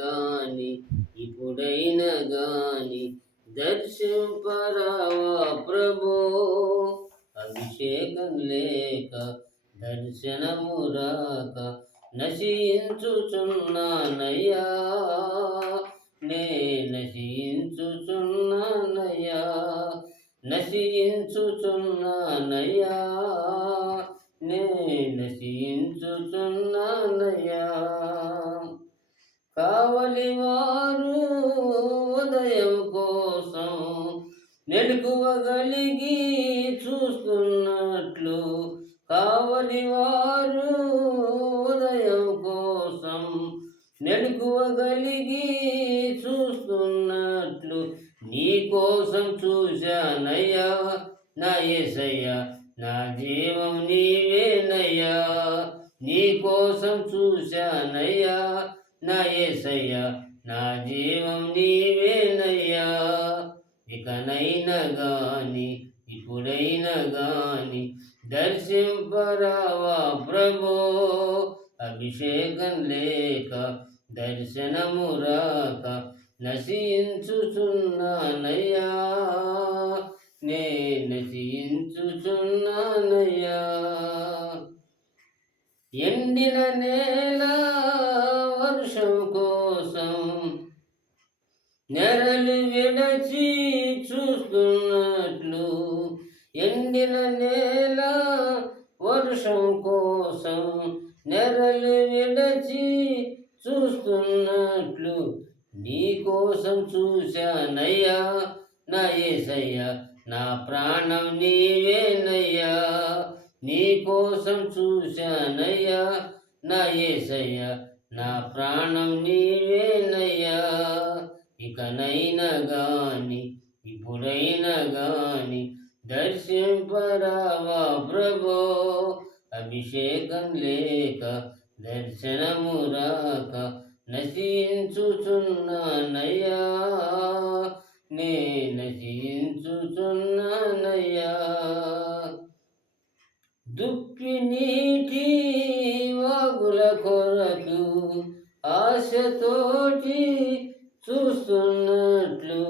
గాని ఇప్పుడైనా గాని దర్శింపరావా ప్రభో. అభిషేకం లేక దర్శనము రాక నశించుచున్నానయ్యా, నే నశించుచున్నానయ్యా, నశించుచున్నానయ్యా, నే నశించుచున్నానయ్యా. కావలి వారు ఉదయం కోసం మెలకువగలిగి చూస్తున్నట్లు, కావలి వారు ఉదయం కోసం మెలకువగలిగి చూస్తున్నట్లు నీ కోసం చూశానయ్యా నా యేసయ్యా, నా జీవం నీవేనయ్యా. నీ కోసం చూశానయ్యా నా యేసయ్యా, నా జీవం నీవేనయ్యా. ఇకనైనా గాని ఇప్పుడైనా గాని దర్శింపరావా ప్రభో. అభిషేకం లేక దర్శనము రాక నశించుచున్నానయ్యా, నే నశించుచున్నానయ్యా. ఎండిన నేల వర్షం కోసం నెరలు విడచి చూస్తున్నట్లు, ఎండిన నేల వర్షం కోసం నెరలు విడచి చూస్తున్నట్లు నీ కోసం చూశానయ్యా నా యేసయ్యా, నా ప్రాణం నీవేనయ్యా. నీ కోసం చూశానయ్యా నా యేసయ్యా, నా ప్రాణం నీవేనయ్యా. ఇకనైనా గాని ఇప్పుడైనా గాని దర్శింపరావా ప్రభో. అభిషేకం లేక దర్శనము రాక నశించుచున్నానయ్యా, నే నశించుచున్నానయ్యా. దుప్పి నీటి వాగుల కొరకు ఆశతోటి చూస్తున్నట్లు,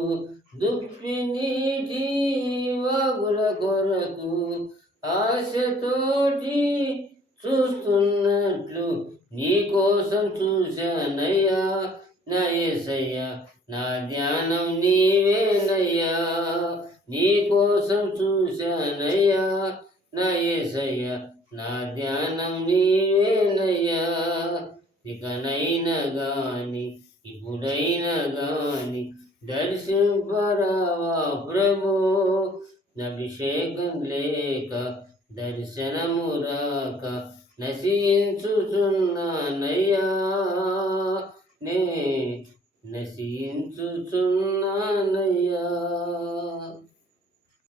దుప్పి నీటి వాగుల కొరకు ఆశతోటి చూస్తున్నట్లు నీ కోసం చూశానయ్యా నా యేసయ్యా, నా ధ్యానం నీవేనయ్యా. నీ కోసం చూశానయ్యా నా యేసయ్యా, నా ధ్యానం నీవేనయ్యా. ఇకనైనా గాని ఇప్పుడైనా గాని దర్శింపరావా ప్రభో. అభిషేకం లేక దర్శనము రాక నశించుచున్నానయ్యా, నే నశించుచున్నానయ్యా.